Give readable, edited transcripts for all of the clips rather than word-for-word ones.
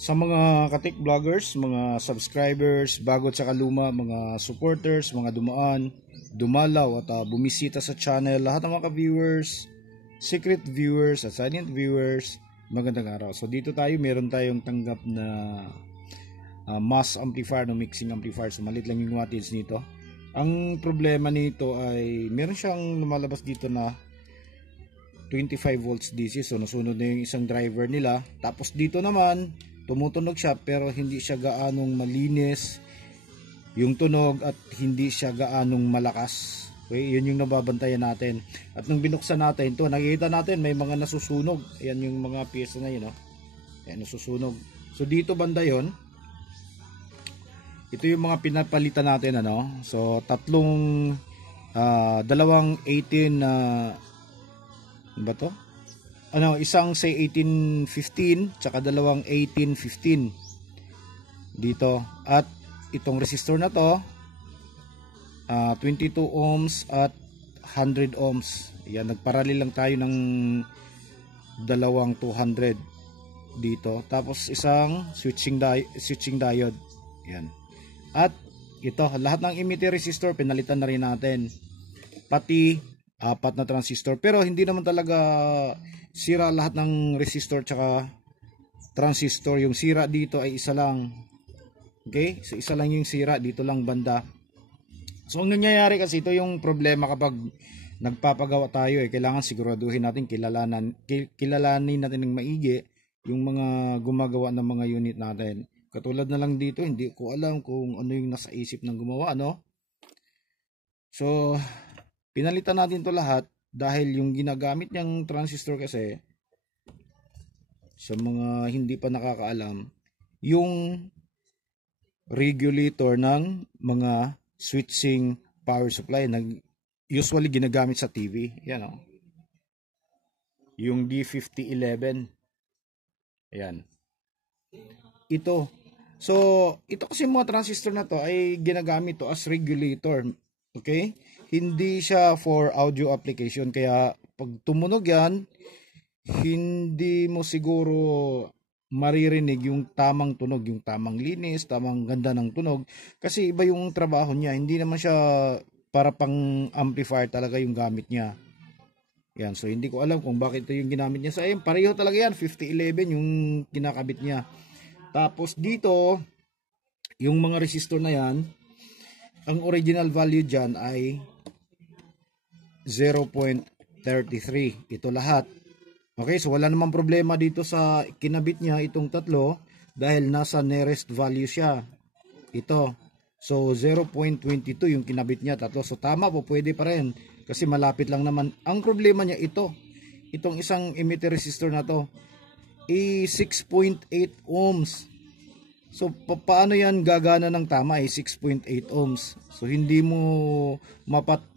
Sa mga katik vloggers, mga subscribers, bago at saka luma, mga supporters, mga dumaan, dumalaw at bumisita sa channel, lahat ng mga viewers, secret viewers at silent viewers, magandang araw. So dito tayo, meron tayong tanggap na mass amplifier, no, mixing amplifier. So malit lang yung wattage nito. Ang problema nito ay meron siyang lumalabas dito na 25 volts DC. So nasunod na yung isang driver nila. Tapos dito naman tumutunog siya pero hindi siya gaanong malinis yung tunog at hindi siya gaanong malakas. Okay, yun yung nababantayan natin. At nung binuksan natin to, nakikita natin may mga nasusunog. Ayan yung mga pyesa na yun, no? Ayan, nasusunog. So dito banda yun. Ito yung mga pinapalitan natin, ano? So dalawang 18 ba to? Isang say 1815 tsaka dalawang 1815 dito. At itong resistor na to 22 ohms at 100 ohms. Yan, nagparallel lang tayo ng dalawang 200 dito. Tapos isang switching diode. Yan. At ito, lahat ng emitter resistor pinalitan na rin natin. Pati apat na transistor, pero hindi naman talaga sira lahat ng resistor tsaka transistor. Yung sira dito ay isa lang. Okay, so isa lang yung sira dito lang banda. So ang nangyayari kasi, ito yung problema kapag nagpapagawa tayo, kailangan siguraduhin natin, kilalanin natin ng maigi yung mga gumagawa ng mga unit natin. Katulad na lang dito, hindi ko alam kung ano yung nasa isip ng gumawa, no? So pinalitan natin to lahat dahil yung ginagamit niyang transistor kasi, sa mga hindi pa nakakaalam, yung regulator ng mga switching power supply na usually ginagamit sa TV. Yan, oh. Yung D5011. Ayan. Ito. So ito kasi mga transistor na to ay ginagamit to as regulator. Okay? Hindi siya for audio application, kaya pag tumunog yan, hindi mo siguro maririnig yung tamang tunog, yung tamang linis, tamang ganda ng tunog, kasi iba yung trabaho niya. Hindi naman siya para pang amplifier talaga yung gamit niya. Yan, so hindi ko alam kung bakit ito yung ginamit niya sa ayan. Pareho talaga yan, 5011 yung kinakabit niya. Tapos dito, yung mga resistor na yan, ang original value dyan ay 0.33. Ito lahat. Okay, so wala namang problema dito sa kinabit niya itong tatlo dahil nasa nearest value siya. Ito. So 0.22 yung kinabit niya tatlo. So tama po, pwede pa rin kasi malapit lang naman. Ang problema niya ito. Itong isang emitter resistor na to ay 6.8 ohms. So paano yan gagana ng tama? 6.8 ohms. So hindi mo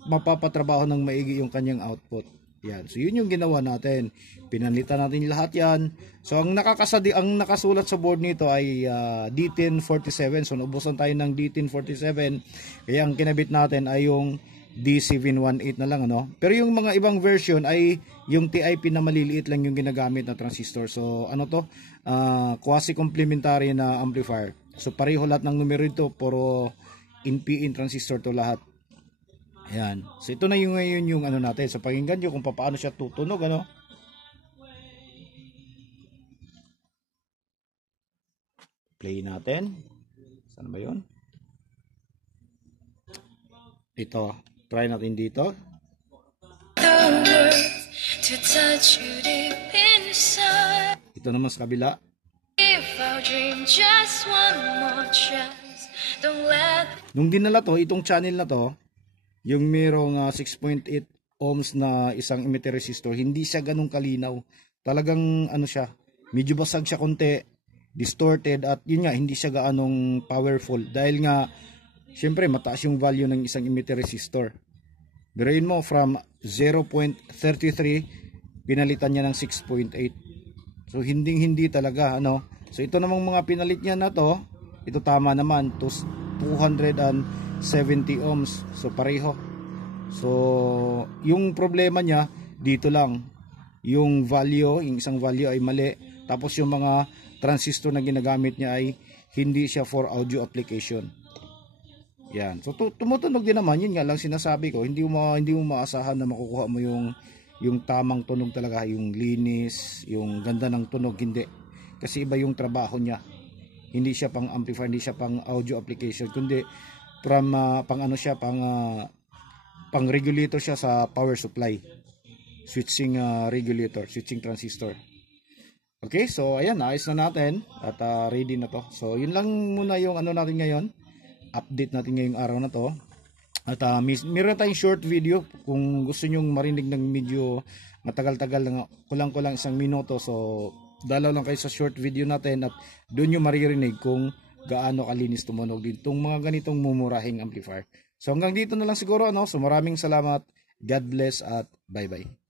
mapapatrabaho ng maigi yung kanyang output. Yan. So yun yung ginawa natin. Pinalitan natin lahat yan. So ang nakasulat sa board nito ay D1047. So naubusan tayo ng D1047. Kaya ang kinabit natin ay yung D718 na lang, ano. Pero yung mga ibang version ay yung TIP na maliliit lang yung ginagamit na transistor. So ano to? Quasi complementary na amplifier. So pareho lahat ng numero ito, puro in-pin transistor to lahat. Ayan. So ito na yung ngayon yung ano natin. So pakinggan nyo kung paano siya tutunog, ano. Play natin. Saan ba yun? Ito. Try natin dito. Ito naman sa kabila. Nung dinala to, itong channel na to, yung merong 6.8 ohms na isang emitter resistor, hindi siya ganun kalinaw. Talagang ano siya, medyo basag siya konti, distorted, at yun nga, hindi siya gaanong powerful. Dahil nga, syempre mataas yung value ng isang emitter resistor. Birayin mo, from 0.33 pinalitan niya ng 6.8. So hindi talaga, ano. So ito namang mga pinalit niya na to, ito tama naman, 270 ohms. So pareho. So yung problema niya dito lang, yung value, yung isang value ay mali. Tapos yung mga transistor na ginagamit niya ay hindi siya for audio application. Yan. So tumutunog din naman, yun nga lang sinasabi ko, hindi mo maasahan na makukuha mo yung tamang tunog talaga, yung linis, yung ganda ng tunog, hindi. Kasi iba yung trabaho niya. Hindi siya pang amplifier, hindi siya pang audio application, kundi pang ano siya, pang regulator siya sa power supply. Switching regulator, switching transistor. Okay, so ayan, naayos na natin at ready na to. So yun lang muna yung ano natin ngayon. Update natin ngayong araw na to. At meron tayong short video kung gusto nyong marinig ng medyo matagal-tagal lang, kulang-kulang 1 minuto. So dalaw lang kayo sa short video natin at doon nyo maririnig kung gaano kalinis tumunog din itong mga ganitong mumurahing amplifier. So hanggang dito na lang siguro, ano. So maraming salamat. God bless at bye-bye.